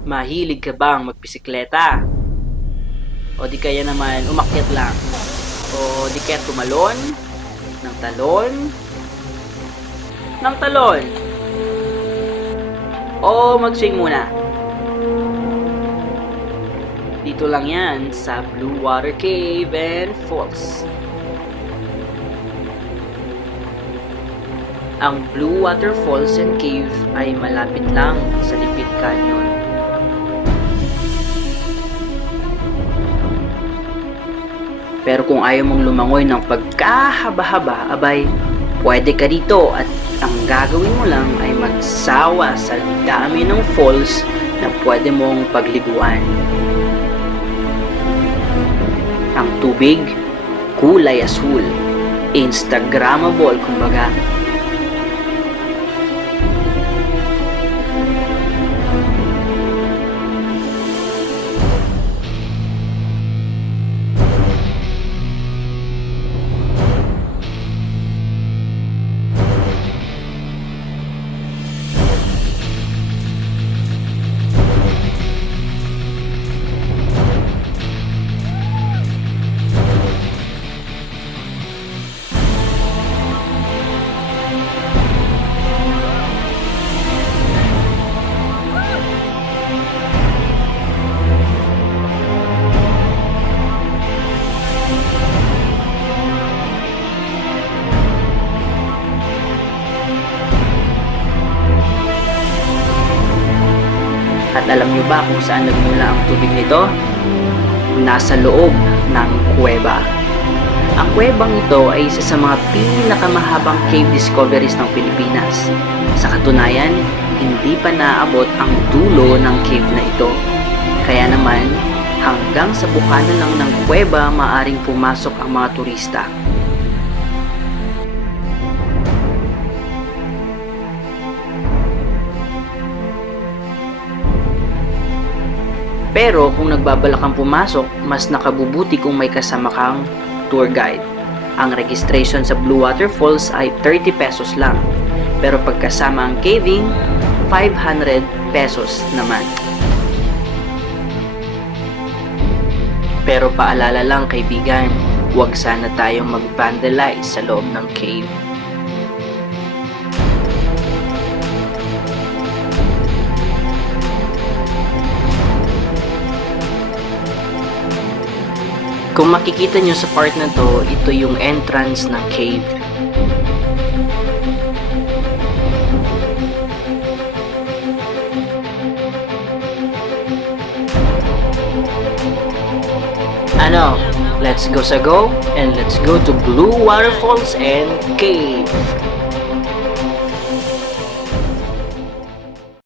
Mahilig ka bang magbisikleta? O di kaya naman umakyat lang? O di kaya tumalon? Ng talon? Ng talon? O mag-swing muna? Dito lang yan sa Blue Water Cave and Falls. Ang Blue Water Falls and Cave ay malapit lang sa Lipit Canyon. Pero kung ayaw mong lumangoy ng pagkahaba-haba, abay, pwede ka dito at ang gagawin mo lang ay magsawa sa dami ng falls na pwede mong pagliguan. Ang tubig, kulay asul, Instagrammable kumbaga. At alam niyo ba kung saan nagmula ang tubig nito? Nasa loob ng kuweba. Ang kuwebang ito ay isa sa mga pinakamahabang cave discoveries ng Pilipinas. Sa katunayan, hindi pa naabot ang dulo ng cave na ito. Kaya naman, hanggang sa bukana lang ng kuweba maaring pumasok ang mga turista. Pero kung nagbabalak kang pumasok, mas nakabubuti kung may kasama kang tour guide. Ang registration sa Blue Water Falls ay 30 pesos lang. Pero pagkasama ang caving, 500 pesos naman. Pero paalala lang kaibigan, huwag sana tayong mag-vandalize sa loob ng cave. Kung makikita nyo sa part na to, ito yung entrance ng cave. Ano? Let's go sa go and let's go to Blue Waterfalls and Cave.